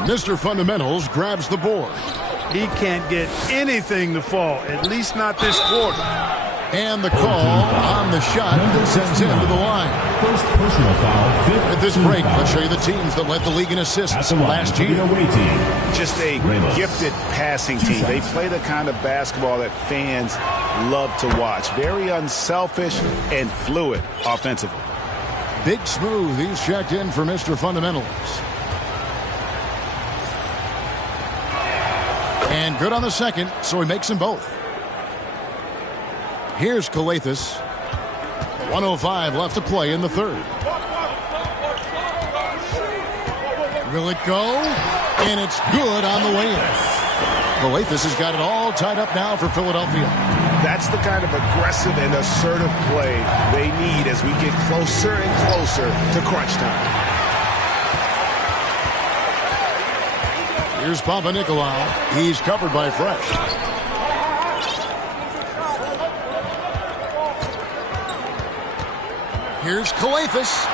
Mr. Fundamentals grabs the board. He can't get anything to fall, at least not this quarter. And the call on the shot sends him to the line. First personal foul. At this break, let's show you the teams that led the league in assists last year. Just a gifted passing team. They play the kind of basketball that fans love to watch. Very unselfish and fluid offensively. Big Smooth, he's checked in for Mr. Fundamentals. And good on the second, so he makes them both. Here's Calathis. 1:05 left to play in the third. Will it go? And it's good on the way in. Calathis has got it all tied up now for Philadelphia. That's the kind of aggressive and assertive play they need as we get closer and closer to crunch time. Here's Papanikolaou. He's covered by Fresh. Here's Calathis.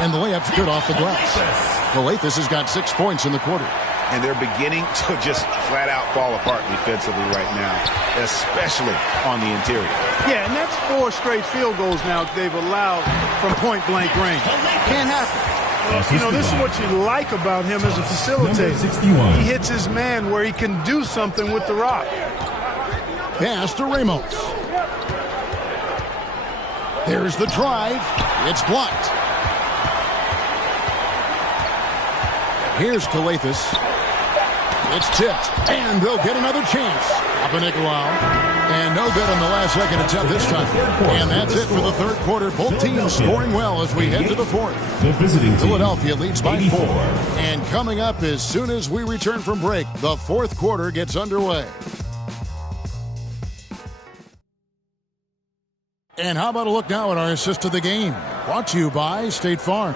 And the layup's good off the glass. Calathis has got 6 points in the quarter. And they're beginning to just flat out fall apart defensively right now, especially on the interior. Yeah, and that's 4 straight field goals now they've allowed from point-blank range. Can't happen. You know, this is what you like about him as a facilitator. He hits his man where he can do something with the rock. Pass to Ramos. There's the drive. It's blocked. Here's Calathis. It's tipped, and they'll get another chance. Papanikolaou. And no good on the last second attempt this time. And that's it for the third quarter. Both teams scoring well as we head to the fourth. The visiting Philadelphia leads by 4. And coming up as soon as we return from break, the fourth quarter gets underway. And how about a look now at our assist of the game? Brought to you by State Farm.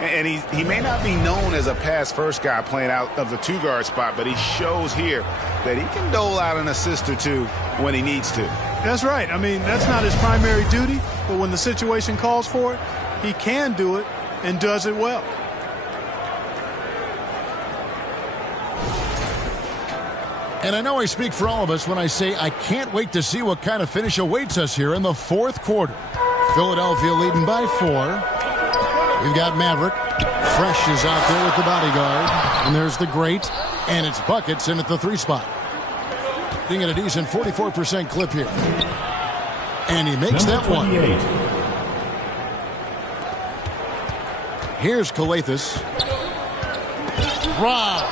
And he may not be known as a pass-first guy playing out of the 2-guard spot, but he shows here that he can dole out an assist or 2 when he needs to. That's right. I mean, that's not his primary duty, but when the situation calls for it, he can do it and does it well. And I know I speak for all of us when I say I can't wait to see what kind of finish awaits us here in the fourth quarter. Philadelphia leading by 4. We've got Maverick. Fresh is out there with the bodyguard. And there's the great. And it's buckets in at the 3 spot. Being at a decent 44% clip here. And he makes that one. Here's Calathis. Drive.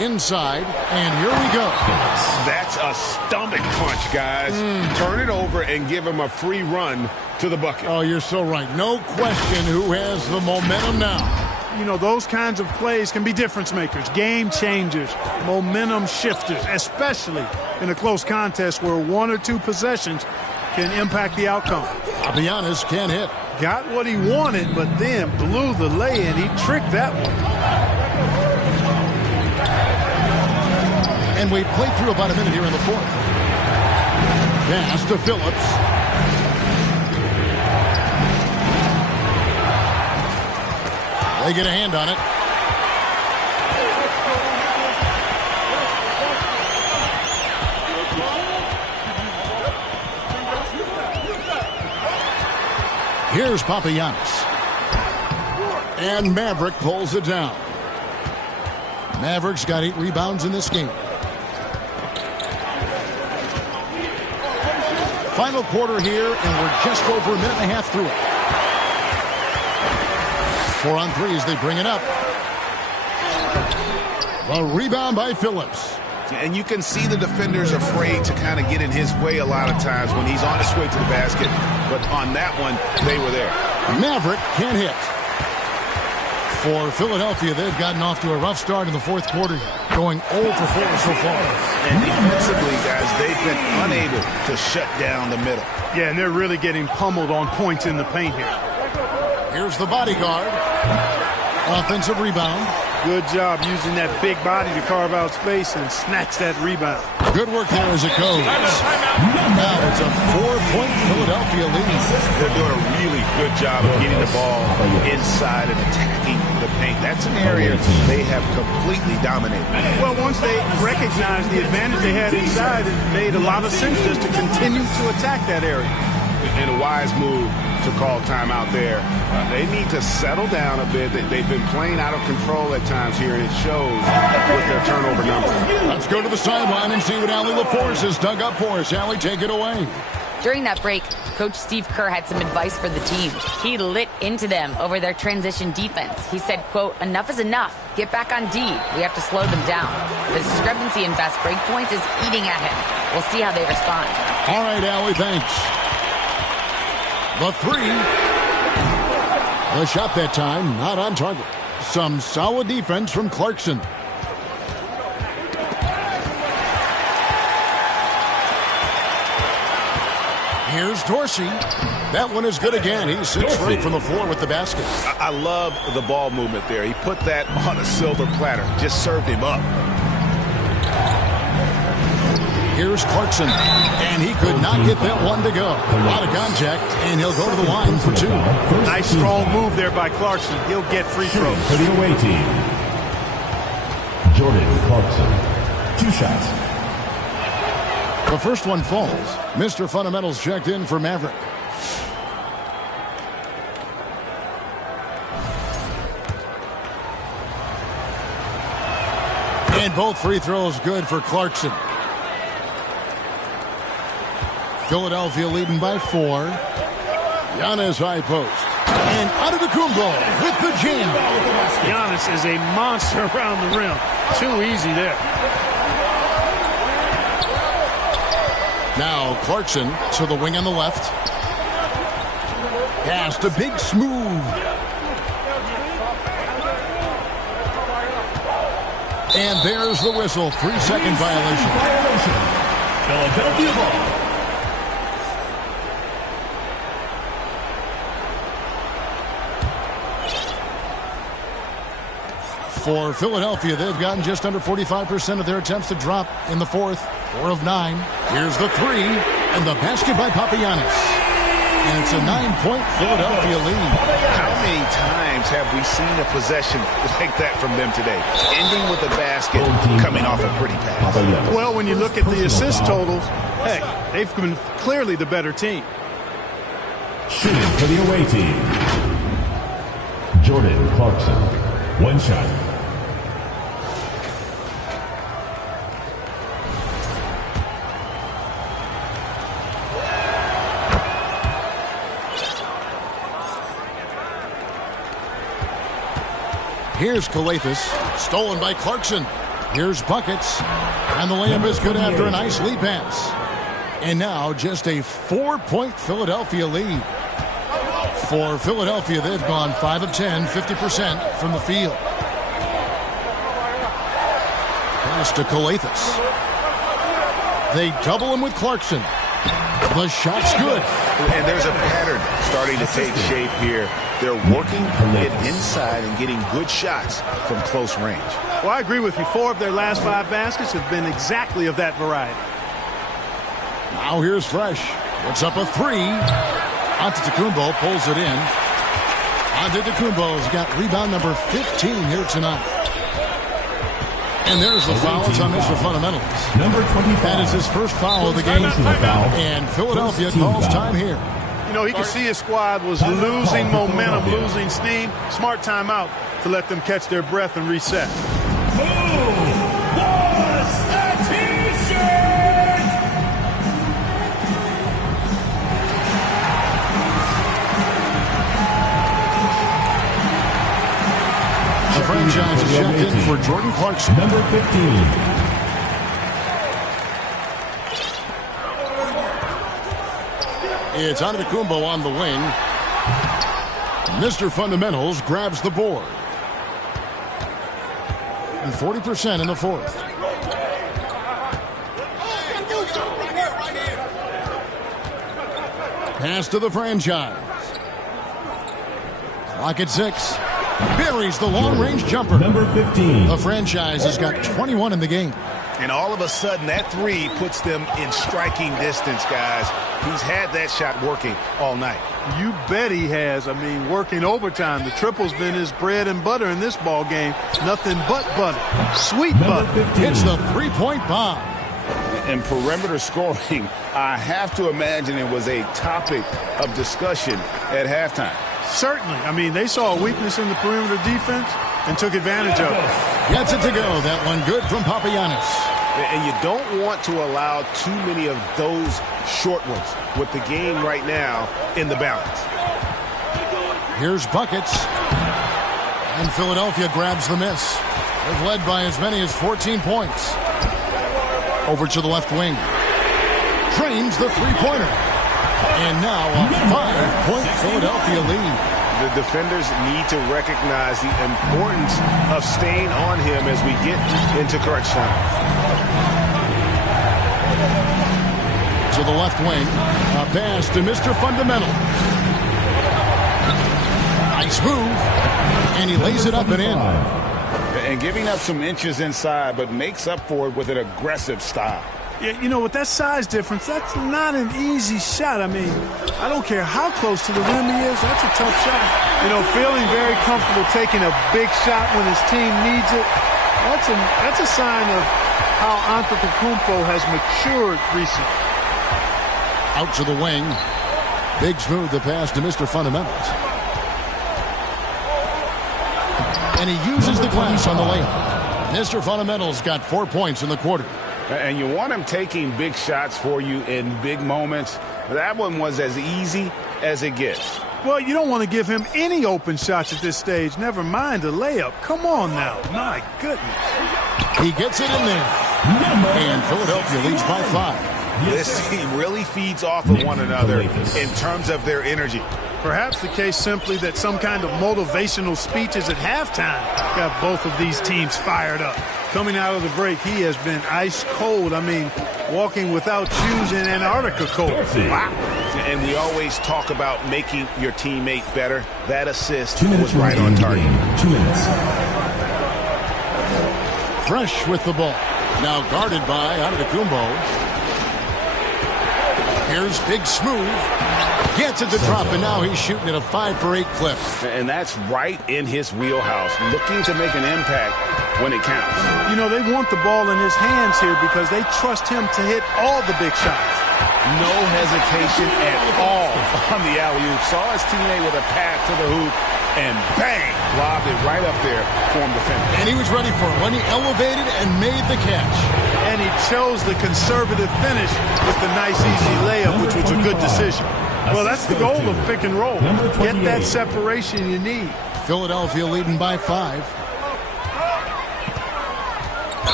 Inside. And here we go. That's a stomach punch, guys. Turn it over and give him a free run to the bucket. Oh, you're so right. No question who has the momentum now. You know, those kinds of plays can be difference makers, game changers, momentum shifters, especially in a close contest where 1 or 2 possessions can impact the outcome. Giannis can't hit. Got what he wanted, but then blew the lay-in. He tricked that one. And we've played through about a minute here in the fourth. Pass to Phillips. They get a hand on it. Here's Papagiannis. And Maverick pulls it down. Mavericks got 8 rebounds in this game. Final quarter here, and we're just over a minute and a half through it. 4 on 3 as they bring it up. A rebound by Phillips. And you can see the defenders afraid to kind of get in his way a lot of times when he's on his way to the basket. But on that one, they were there. Maverick can't hit. For Philadelphia, they've gotten off to a rough start in the fourth quarter, going 0 for 4 so far. And defensively, guys, they've been unable to shut down the middle. Yeah, and they're really getting pummeled on points in the paint here. Here's the bodyguard. Offensive rebound. Good job using that big body to carve out space and snatch that rebound. Good work there as it goes. Now it's a 4-point Philadelphia lead. They're doing a really good job of getting the ball inside and attacking the paint. That's an area they have completely dominated. Well, once they recognized the advantage they had inside, it made a lot of sense just to continue to attack that area. And a wise move to call timeout there. They need to settle down a bit. They've been playing out of control at times here, and it shows with their turnover numbers. Let's go to the sideline and see what Allie LaForce has dug up for us. Allie, take it away. During that break, Coach Steve Kerr had some advice for the team. He lit into them over their transition defense. He said, quote, "Enough is enough. Get back on D. We have to slow them down. The discrepancy in fast break points is eating at him. We'll see how they respond." All right, Allie, thanks. The 3. The shot that time, not on target. Some solid defense from Clarkson. Here's Dorsey. That one is good again. He sits straight from the floor with the basket. I love the ball movement there. He put that on a silver platter. Just served him up. Here's Clarkson, and he could not get that one to go. A lot of contact, and he'll go to the line for 2. Nice strong move there by Clarkson. He'll get free throws. For the away team, Jordan Clarkson. 2 shots. The first one falls. Mr. Fundamentals checked in for Maverick. And both free throws good for Clarkson. Philadelphia leading by 4. Giannis high post. And Antetokounmpo with the jam. Giannis is a monster around the rim. Too easy there. Now Clarkson to the wing on the left. Pass to Big Smooth. And there's the whistle. 3-second violation. Philadelphia ball. For Philadelphia, they've gotten just under 45% of their attempts to drop in the fourth. 4 of 9. Here's the 3, and the basket by Papagiannis. And it's a 9-point Philadelphia lead. How many times have we seen a possession like that from them today? Ending with a basket, coming off a pretty pass. Well, when you look at the assist totals, hey, they've been clearly the better team. Shooting for the away team, Jordan Clarkson. 1 shot. Here's Gilas, stolen by Clarkson. Here's Buckets, and the layup is good after a nice lead pass. And now just a 4-point Philadelphia lead. For Philadelphia, they've gone 5 of 10, 50% from the field. Pass to Gilas. They double him with Clarkson. The shot's good. And there's a pattern starting to take shape here. They're working it inside and getting good shots from close range. Well, I agree with you. 4 of their last 5 baskets have been exactly of that variety. Now here's Fresh. Puts up a 3. Antetokounmpo pulls it in. Antetokounmpo's got rebound number 15 here tonight. And there's the foul. It's on Mr. Fundamentals. Number 25. That is his first foul of the game. And Philadelphia calls time here. You know, he could see his squad was losing momentum, losing steam. Smart timeout to let them catch their breath and reset. Who wants a T-shirt? The franchise is checked in for Jordan Clarkson. Number 15. It's Antetokounmpo on the wing. Mr. Fundamentals grabs the board. And 40% in the fourth. Pass to the franchise. Clock at 6. Buries the long-range jumper. Number 15. The franchise has got 21 in the game. And all of a sudden, that three puts them in striking distance, guys. He's had that shot working all night. You bet he has. I mean, working overtime. The triple's been his bread and butter in this ball game. Nothing but butter. Sweet butter. It's the three-point bomb. And perimeter scoring, I have to imagine it was a topic of discussion at halftime. Certainly. I mean, they saw a weakness in the perimeter defense and took advantage of it. Gets it to go. That one good from Papagiannis. And you don't want to allow too many of those short ones with the game right now in the balance. Here's buckets. And Philadelphia grabs the miss. They've led by as many as 14 points. Over to the left wing. Trains the three-pointer. And now a 5-point Philadelphia lead. The defenders need to recognize the importance of staying on him as we get into crunch time. To the left wing. A pass to Mr. Fundamental. Nice move. And he lays it up and in. And giving up some inches inside, but makes up for it with an aggressive style. Yeah, you know, with that size difference, that's not an easy shot. I mean, I don't care how close to the rim he is. That's a tough shot. You know, feeling very comfortable taking a big shot when his team needs it. That's a sign of how Antetokounmpo has matured recently. Out to the wing. Big smooth the pass to Mr. Fundamentals. And he uses the glass on the layup. Mr. Fundamentals got 4 points in the quarter. And you want him taking big shots for you in big moments. That one was as easy as it gets. Well, you don't want to give him any open shots at this stage. Never mind a layup. Come on now. My goodness. He gets it in there. And Philadelphia leads by 5. This team really feeds off of one another in terms of their energy. Perhaps the case simply that some kind of motivational speeches at halftime got both of these teams fired up. Coming out of the break, he has been ice cold. I mean, walking without shoes in Antarctica cold. Wow. And we always talk about making your teammate better. That assist was right on target. 2 minutes. Fresh with the ball. Now guarded by Antetokounmpo. Here's Big Smooth. Gets it to drop, and now he's shooting at a 5-for-8 clip. And that's right in his wheelhouse, looking to make an impact when it counts. You know, they want the ball in his hands here because they trust him to hit all the big shots. No hesitation at all on the alley-oop. Saw his teammate with a pass to the hoop, and bang, lobbed it right up there for him to finish. And he was ready for it when he elevated and made the catch. And he chose the conservative finish with the nice, easy layup, which was a good decision. Well, that's the goal of pick and roll. Get that separation you need. Philadelphia leading by 5.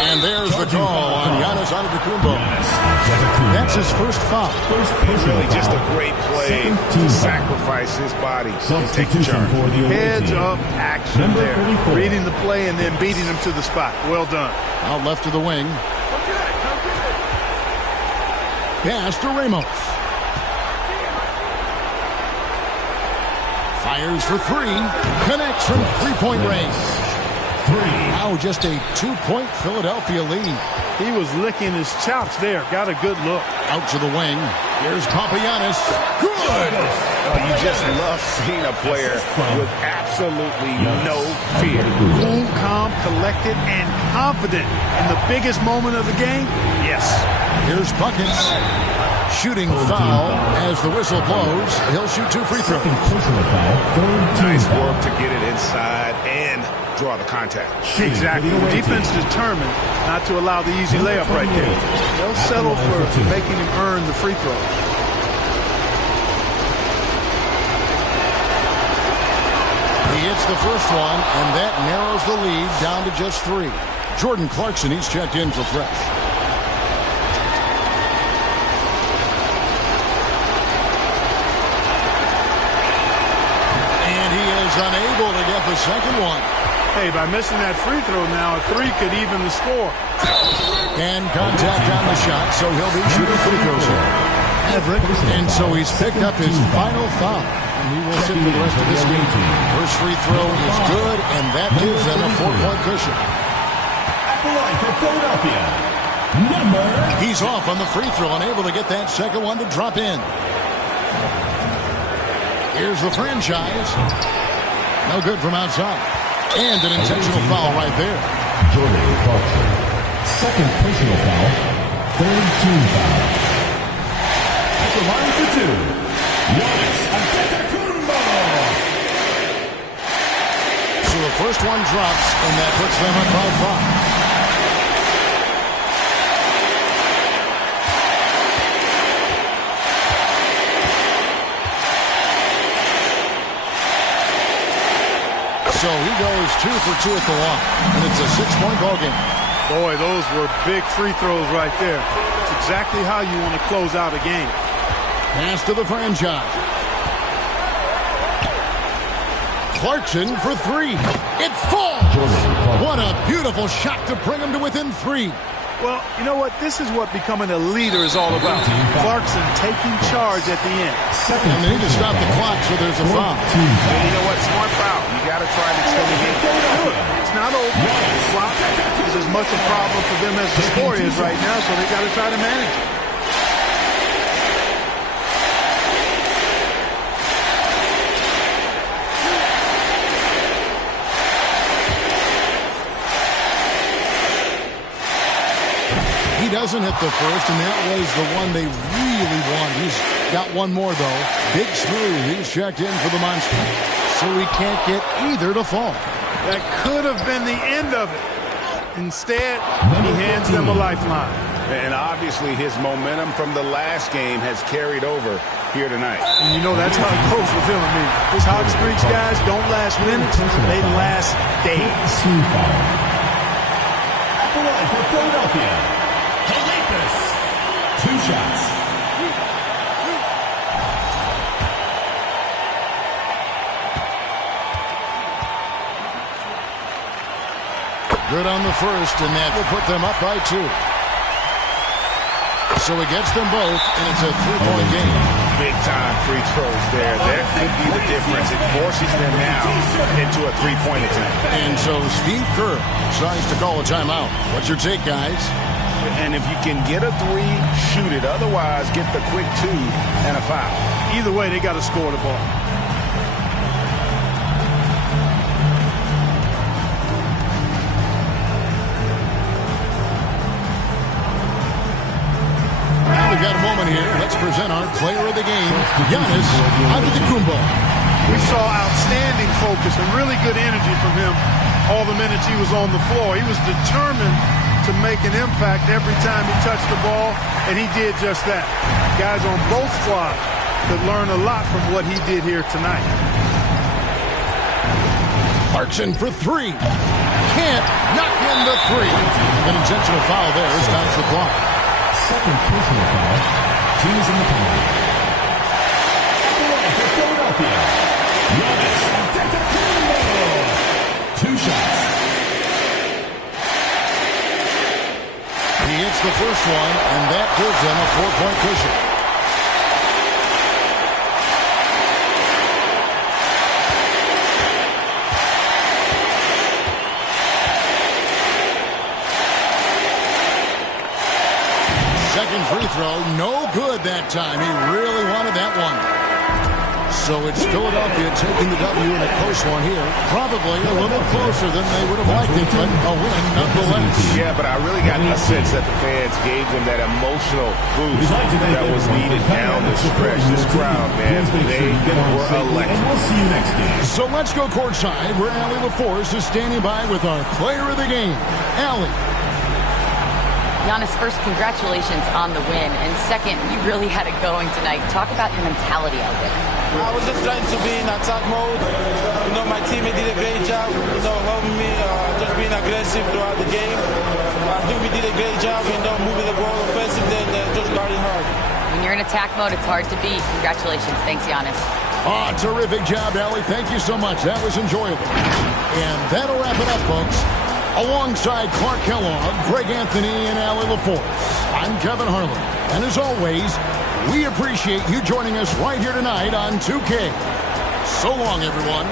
And there's the call on Giannis Antetokounmpo. That's his first foul. It's really just a great play to sacrifice his body and take the charge. Heads up action there. Reading the play and then beating him to the spot. Well done. Out left to the wing. Pass to Ramos. Fires for 3. Connects from three-point range. Now just a 2-point Philadelphia lead. He was licking his chops there. Got a good look. Out to the wing. Here's Papagiannis. Good! You just love seeing a player with absolutely no fear. Cool, calm, collected, and confident in the biggest moment of the game. Yes. Here's buckets. Shooting foul as the whistle blows. He'll shoot 2 free throws. Nice work to get it inside and draw the contact. Exactly. The defense determined not to allow the easy layup right there. They'll settle for making him earn the free throws. He hits the first one, and that narrows the lead down to just 3. Jordan Clarkson, he's checked in for fresh. And he is unable to get the second one. Hey, by missing that free throw now, a 3 could even the score. And contact on the shot, so he'll be shooting free throws here. And so he's picked up his final foul. And he will sit for the rest of this game. First free throw is good, and that gives them a 4-point cushion. He's off on the free throw, unable to get that second one to drop in. Here's the franchise. No good from outside. And an intentional foul right there. Jordan Clarkson. Second personal foul. Third team foul. At the line for 2. Gilas. So the first one drops, and that puts them up by 5. So he goes 2 for 2 at the line, and it's a 6-point ball game. Boy, those were big free throws right there. It's exactly how you want to close out a game. Pass to the franchise. Clarkson for 3. It falls! What a beautiful shot to bring him to within 3. Well, you know what? This is what becoming a leader is all about. Clarkson taking charge at the end. And they need to stop the clock, so there's a foul. And you know what? Smart foul. You got to try and extend the game. It's not over. The clock is as much a problem for them as the score is right now, so they got to try to manage it. He doesn't hit the first, and that was the one they really want. He's got one more, though. Big Smooth, he's checked in for the Monster. So he can't get either to fall. That could have been the end of it. Instead, he hands them a lifeline. And obviously his momentum from the last game has carried over here tonight. And you know that's how it goes with him. I mean, his hot streaks, guys, don't last minutes. They last days. At the line for Philadelphia. 2 shots. Good on the first, and that will put them up by 2. So he gets them both, and it's a 3-point game. Big time free throws there. That could be the difference. It forces them now into a 3-point attempt. And so Steve Kerr decides to call a timeout. What's your take, guys? And if you can get a 3, shoot it. Otherwise, get the quick 2 and a foul. Either way, they got to score the ball. Now we've got a moment here. Let's present our player of the game, Giannis Antetokounmpo. We saw outstanding focus and really good energy from him all the minutes he was on the floor. He was determined to make an impact every time he touched the ball, and he did just that. Guys on both squads could learn a lot from what he did here tonight. Clarkson for 3. Can't knock in the 3. An intentional foul there stops the clock. Second personal foul. Teams in the penalty. For Philadelphia. Giannis Antetokounmpo. 2 shots. He hits the first one, and that gives them a 4-point cushion. Second free throw, no good that time. He really wanted that one. So it's Philadelphia taking the W in a close one here. Probably a little closer than they would have liked it, but a win nonetheless. Yeah, but I really got a sense that the fans gave them that emotional boost that was needed down the stretch. This crowd, man, they were electric. We'll see you next game. So let's go courtside where Allie LaForce is standing by with our player of the game. Allie. Giannis, first, congratulations on the win. And second, you really had it going tonight. Talk about your mentality out there. I was just trying to be in attack mode. My teammate did a great job, helping me, just being aggressive throughout the game. I think we did a great job, moving the ball offensively and just guarding hard. When you're in attack mode, it's hard to beat. Congratulations. Thanks, Giannis. Terrific job, Allie. Thank you so much. That was enjoyable. And that'll wrap it up, folks. Alongside Clark Kellogg, Greg Anthony, and Allie LaForce, I'm Kevin Harlan. And as always, we appreciate you joining us right here tonight on 2K. So long, everyone.